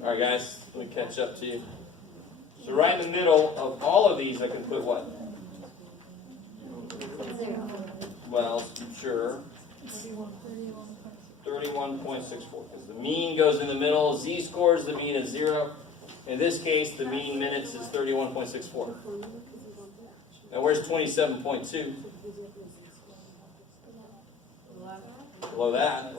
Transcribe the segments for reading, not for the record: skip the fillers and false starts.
All right, guys, let me catch up to you. So right in the middle of all of these, I can put what? Well, sure. 31.64. Because the mean goes in the middle. Z-scores, the mean is 0. In this case, the mean minutes is 31.64. Now, where's 27.2? Below that.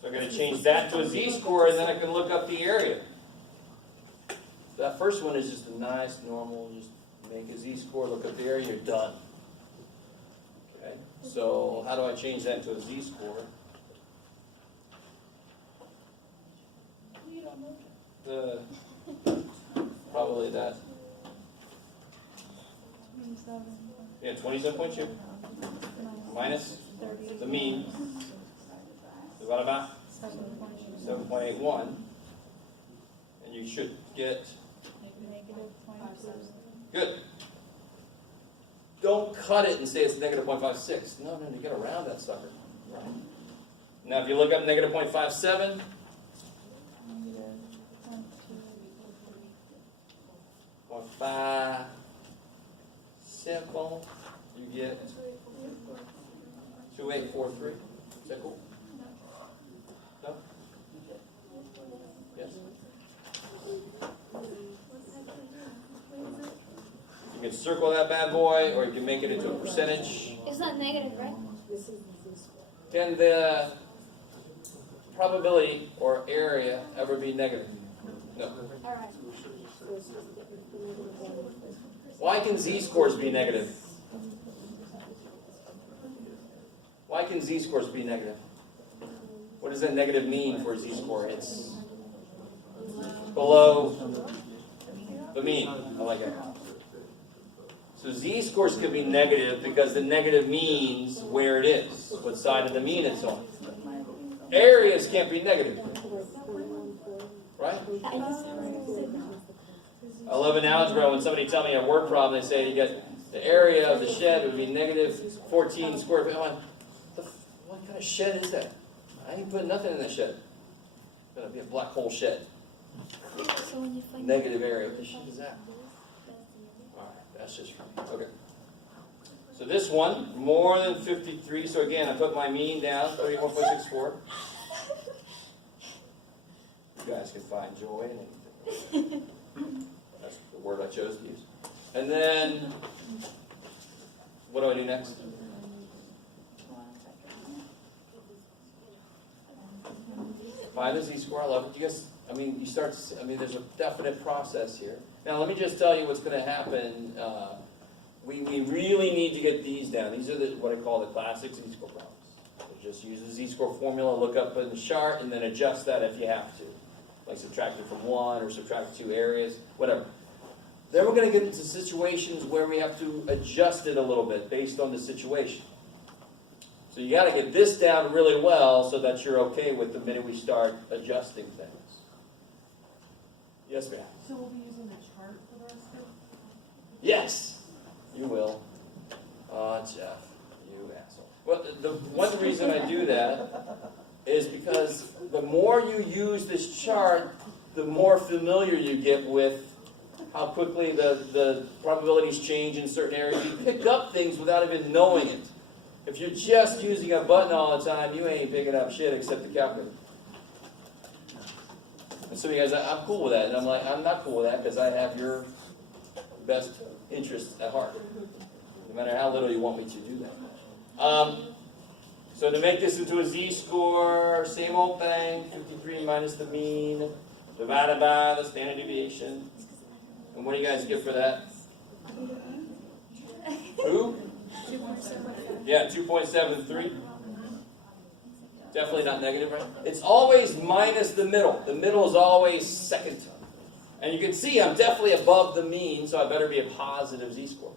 So I'm going to change that to a z-score, and then I can look up the area. So that first one is just a nice, normal, just make a z-score, look up the area, you're done. Okay, so how do I change that to a z-score? Probably that. Yeah, 27.2 minus the mean. What about 7.81? And you should get good. Don't cut it and say it's negative 0.56. No, you get around that sucker. Now, if you look up negative 0.57, simple, you get 2843. Is that cool? No? Yes? You can circle that bad boy, or you can make it into a percentage. It's not negative, right? Can the probability or area ever be negative? No. All right. Why can z-scores be negative? Why can z-scores be negative? What does that negative mean for a z-score? It's below the mean. I like it. So z-scores could be negative because the negative means where it is, what side of the mean it's on. Areas can't be negative. Right? I love in algebra when somebody tell me a word problem, they say you get the area of the shed would be negative 14 square feet. I'm like, what kind of shed is that? I ain't putting nothing in that shed. It's going to be a black hole shed. Negative area. What the shit is that? Alright, that's just for me. Okay. So this one, more than 53. So again, I put my mean down, 31.64. You guys can find joy in anything. That's the word I chose to use. And then, what do I do next? Find the z-score. I love it. You guys, you start to see, there's a definite process here. Now, let me just tell you what's going to happen. We really need to get these down. These are what I call the classic z-score problems. So just use the z-score formula, look up in the chart, and then adjust that if you have to. Like subtract it from 1 or subtract 2 areas, whatever. Then we're going to get into situations where we have to adjust it a little bit based on the situation. So you got to get this down really well so that you're okay with the minute we start adjusting things. Yes, ma'am? So we'll be using the chart for the rest of it? Yes, you will. Jeff, you asshole. Well, the one reason I do that is because the more you use this chart, the more familiar you get with how quickly the probabilities change in certain areas. You pick up things without even knowing it. If you're just using a button all the time, you ain't picking up shit except the calculator. And so you guys, I'm cool with that. And I'm like, I'm not cool with that because I have your best interest at heart. No matter how little you want me to do that. So to make this into a z-score, same old thing, 53 minus the mean, divided by the standard deviation. And what do you guys get for that? Who? Yeah, 2.73. Definitely not negative, right? It's always minus the middle. The middle is always second. And you can see I'm definitely above the mean, so I better be a positive z-score.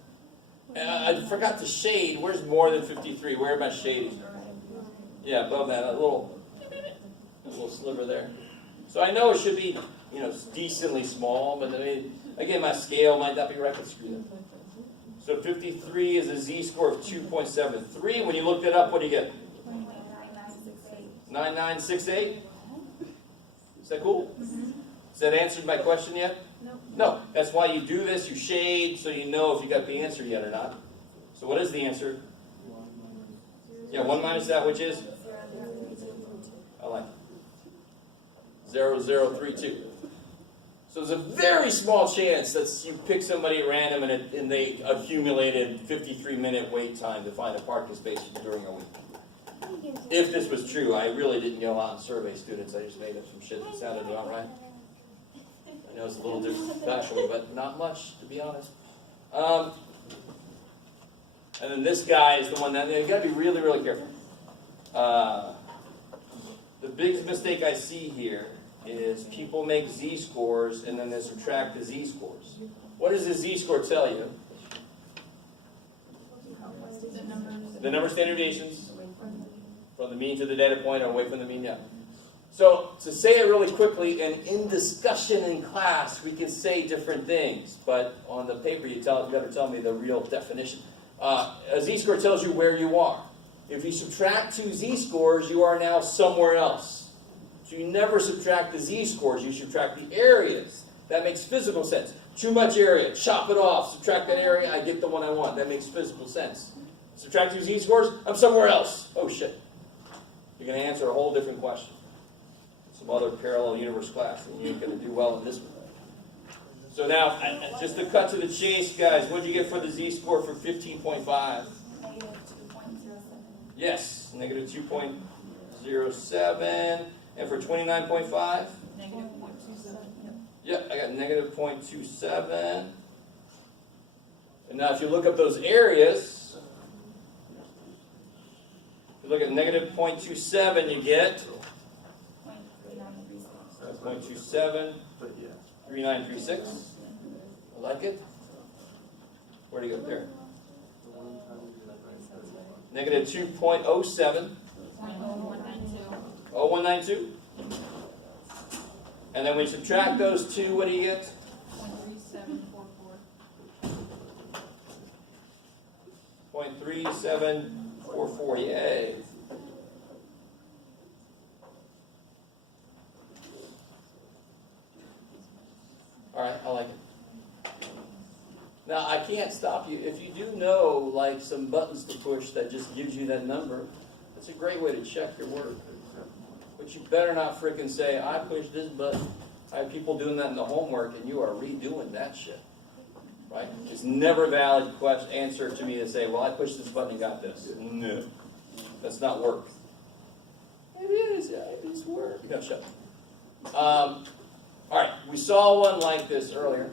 I forgot to shade. Where's more than 53? Where am I shading? Yeah, above that, a little sliver there. So I know it should be, decently small, but I mean, again, my scale might not be right. Let's screw that. So 53 is a z-score of 2.73. When you look that up, what do you get? 9968? Is that cool? Has that answered my question yet? No. That's why you do this. You shade so you know if you got the answer yet or not. So what is the answer? Yeah, 1 minus that, which is? I like it. 0032. So there's a very small chance that you pick somebody at random and they accumulated 53-minute wait time to find a parking space during a week. If this was true, I really didn't go out and survey students. I just made up some shit that sounded about right. I know it's a little different factually, but not much, to be honest. And then this guy is the one that you got to be really, really careful. The biggest mistake I see here is people make z-scores and then they subtract the z-scores. What does the z-score tell you? The number of standard deviations from the mean to the data point or away from the mean, yeah. So to say it really quickly, and in discussion in class, we can say different things, but on the paper you got to tell me the real definition. A z-score tells you where you are. If you subtract 2 z-scores, you are now somewhere else. So you never subtract the z-scores, you subtract the areas. That makes physical sense. Too much area, chop it off, subtract that area, I get the one I want. That makes physical sense. Subtract 2 z-scores, I'm somewhere else. Oh shit. You're going to answer a whole different question. Some other parallel universe class, and you're going to do well in this one. So now, just to cut to the chase, guys, what did you get for the z-score for 15.5? Negative 2.07. Yes, negative 2.07. And for 29.5? Negative 0.27. Yep, I got negative 0.27. And now if you look up those areas, if you look at negative 0.27, you get 0.27, 3936. I like it. Where do you go there? Negative 2.07. 0192. And then we subtract those two, what do you get? 0.3744. Yay. Alright, I like it. Now I can't stop you. If you do know like some buttons to push that just gives you that number, it's a great way to check your work. But you better not frickin' say, I pushed this button. I have people doing that in the homework, and you are redoing that shit. Right? It's never a valid answer to me to say, well, I pushed this button and got this. No. That's not work. It is. Yeah, it is work. No, shut up. All right. We saw one like this earlier.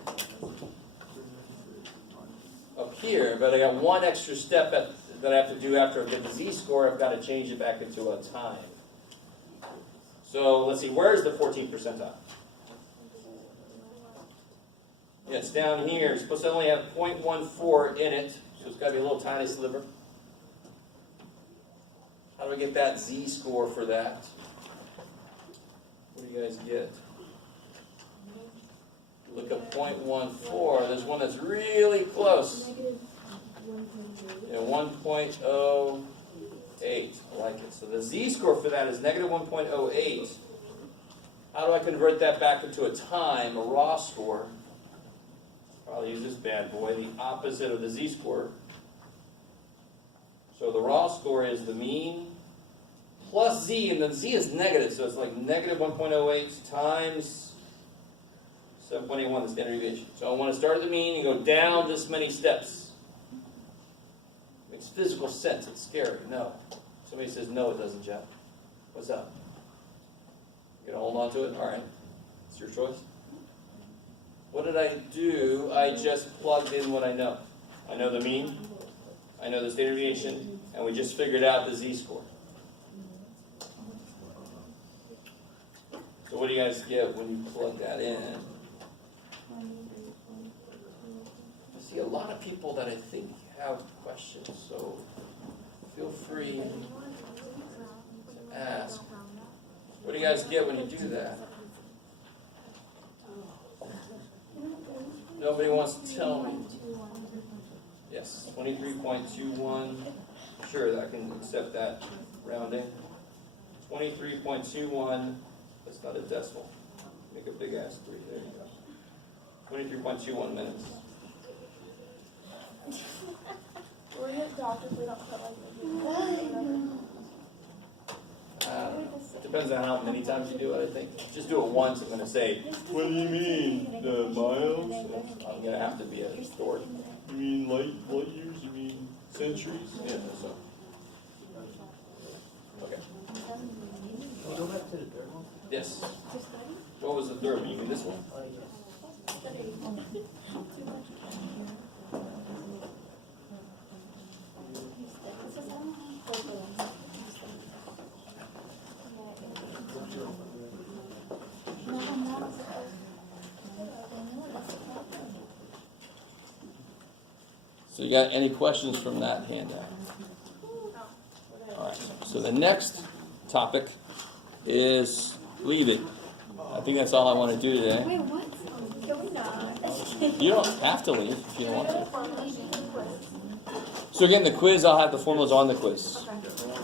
Up here, but I got one extra step that I have to do after I get the z-score. I've got to change it back into a time. So let's see, where's the 14th percentile? Yeah, it's down here. It's supposed to only have 0.14 in it, so it's got to be a little tiny sliver. How do I get that z-score for that? What do you guys get? Look at 0.14. There's one that's really close. Yeah, 1.08. I like it. So the z-score for that is negative 1.08. How do I convert that back into a time, a raw score? I'll use this bad boy, the opposite of the z-score. So the raw score is the mean plus z, and the z is negative, so it's like negative 1.08 times 7.81, the standard deviation. So I want to start at the mean and go down this many steps. Makes physical sense. It's scary. No. Somebody says no, it doesn't, Jeff. What's up? You gonna hold on to it? All right. It's your choice. What did I do? I just plugged in what I know. I know the mean. I know the standard deviation, and we just figured out the z-score. So what do you guys get when you plug that in? I see a lot of people that I think have questions, so feel free to ask. What do you guys get when you do that? Nobody wants to tell me. Yes, 23.21. Sure, I can accept that rounding. 23.21. That's not a decimal. Make a big ass 3. There you go. 23.21 minutes. We're gonna doctor if we don't put like Depends on how many times you do it, I think. Just do it once, I'm going to say, what do you mean, miles? I'm going to have to be a dork. You mean light years? You mean centuries? Yeah, so. Okay. Go back to the third one. Yes. What was the third one? You mean this one? So you got any questions from that handout? All right. So the next topic is leaving. I think that's all I want to do today. Wait, what? Can we not? You don't have to leave if you don't want to. So again, the quiz, I'll have the formulas on the quiz.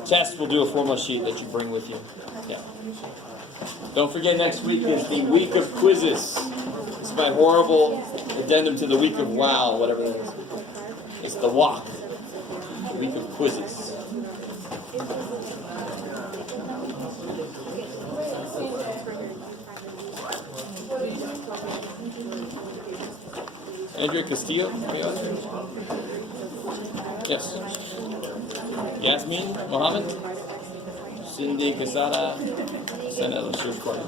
Test, we'll do a formula sheet that you bring with you. Yeah. Don't forget, next week is the week of quizzes. It's my horrible addendum to the week of wow, whatever that is. It's the WOC, the week of quizzes. Andrea Castillo, are you out there? Yes. Yasmin Mohammed, Cindy Quesada, Senado Search Party.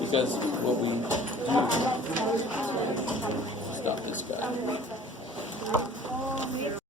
Because what we do